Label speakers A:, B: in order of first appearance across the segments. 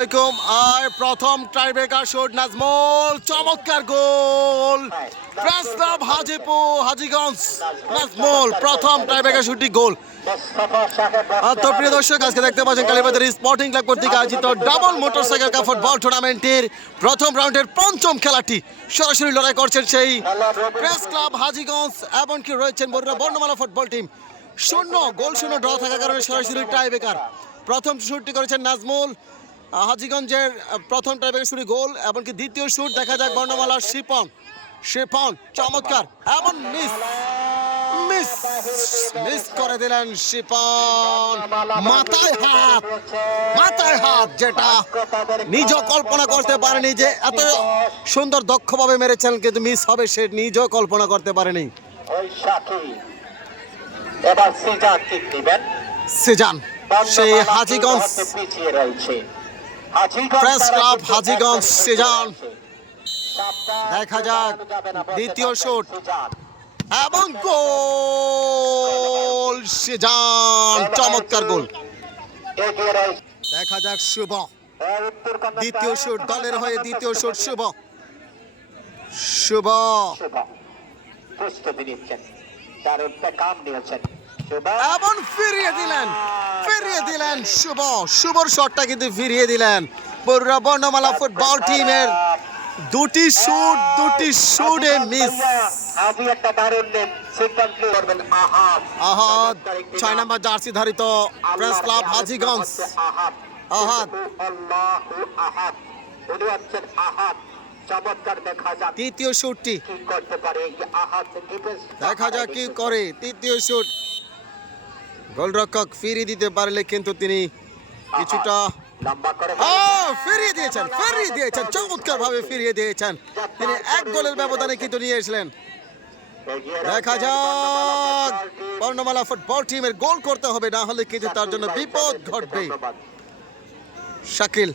A: আলাইকুম, আর প্রথম tiebreaker shot Nazmul, চমৎকার গোল। Press club Hajipur, Hajiganj. Nazmul, প্রথম টাইব্রেকার শুটটি গোল। তো প্রিয় দর্শক, আজকে দেখতে পাচ্ছেন কালীবাজার স্পোর্টিং ক্লাব কর্তৃক আয়োজিত ডাবল মোটরসাইকেল কাপ ফুটবল টুর্নামেন্টের প্রথম রাউন্ডের পঞ্চম খেলাটি সরাসরি লড়াই করছেন সেই প্রেস ক্লাব হাজিগঞ্জ, এমনকি রয়েছেন বড়ুয়া বর্ণমালা ফুটবল টিম শূন্য, গোল শূন্য ড্র থাকার কারণে সরাসরি টাই বেকার প্রথম শুটটি করেছেন নাজমুল। হাজীগঞ্জের প্রথম টাইপের শুরু গোল এমনকি দ্বিতীয় শুট দেখা যাক বর্ণমালার শিপন। শিপন চমৎকার এমন মিস মিস মিস করে দিলেন শিপন। মাথায় হাত মাথায় হাত যেটা নিজ কল্পনা করতে পারেনি যে এত সুন্দর দক্ষভাবে মেরেছেন কিন্তু মিস হবে সে নিজেও কল্পনা করতে পারেনি।
B: এবার
A: সিজান সেই হাজীগঞ্জ
B: পিছিয়ে রয়েছে। Hajiganj
A: press club Hajiganj Sijan. দেখা যাক দ্বিতীয় শুট। এবং গোল সিজান চমৎকার গোল। দেখা যাক শুভ। দ্বিতীয় শুট দলের হয়ে দ্বিতীয় শুট শুভ। শুভ।
B: প্রস্তুতি নিচ্ছেন। তার কাম নিয়েছেন। শুভ
A: এবং ফিরিয়ে দিলেন ফিরিয়ে দিলেন শুভ শুভর শটটা কিন্তু ফিরিয়ে দিলেন। বর্ণমালা ফুটবল টিমের দুটি শুট দুটি শুটে মিস
B: আজই একটা দারুণ সিগন্যাল প্লে করবেন আহাদ
A: আহাদ ছয় নম্বর জার্সি ধারিত প্রেস ক্লাব হাজিগঞ্জ।
B: আহাদ
A: আহাদ।
B: আল্লাহু আহাদ উনি হচ্ছেন আহাদ
A: তৃতীয় শুটটি দেখা যাক কি করে তৃতীয় শুট গোলরক্ষক ফিরিয়ে দিতে পারলে কিন্তু তিনি কিছুটা ফিরিয়ে দিয়েছেন ফিরিয়ে দিয়েছেন চমৎকার ভাবে ফিরিয়ে দিয়েছেন। তিনি এক গোলের ব্যবধানে কিন্তু নিয়ে এসলেন দেখা যাক
B: বর্ণমালা
A: বর্ণমালা ফুটবল টিমের গোল করতে হবে না হলে কিন্তু তার জন্য বিপদ ঘটবে শাকিল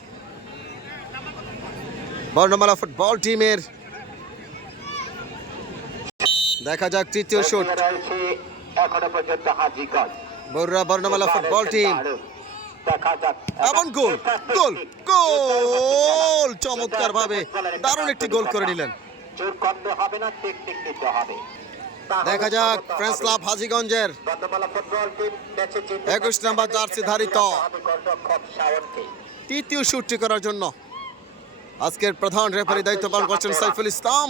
A: বর্ণমালা ফুটবল টিমের দেখা যাক তৃতীয় শুট
B: এখনও পর্যন্ত হাজিগঞ্জ।
A: বড়ুয়া বর্ণমালা ফুটবল টিম এমন গোল গোল গোল। চমৎকার ভাবে দারুণ একটি গোল করে নিলেন। দেখা যাক ফ্রেন্স ক্লাব হাজিগঞ্জের একুশ নাম্বার জার্সি ধারিত। তৃতীয় শুটটি করার জন্য আজকের প্রধান রেফারি দায়িত্ব পালন করছেন সাইফুল ইসলাম।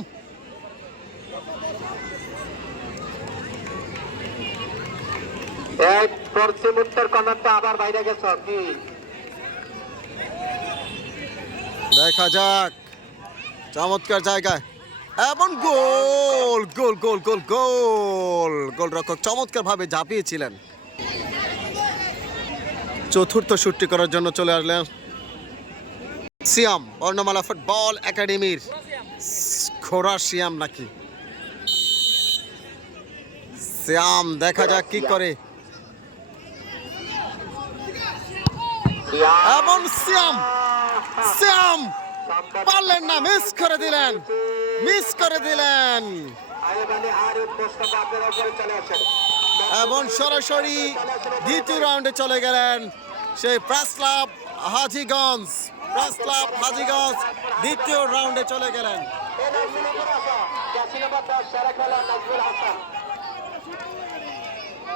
A: দেখা যাক। চমৎকার জায়গায়। এবং গোল গোল গোল গোল গোল। গোলরক্ষক চমৎকার ভাবে ঝাঁপিয়েছিলেন। চতুর্থ শুটটি করার জন্য চলে আসলেন সিয়াম, বর্ণমালা ফুটবল একাডেমির খোরা সিয়াম নাকি? সিয়াম, দেখা যাক কি করে। এবং সিয়াম সিয়াম পারলেন না মিস করে দিলেন মিস করে দিলেন। এবং সরাসরি দ্বিতীয় রাউন্ডে চলে গেলেন সেই press club Hajiganj press club Hajiganj দ্বিতীয় রাউন্ডে চলে গেলেন।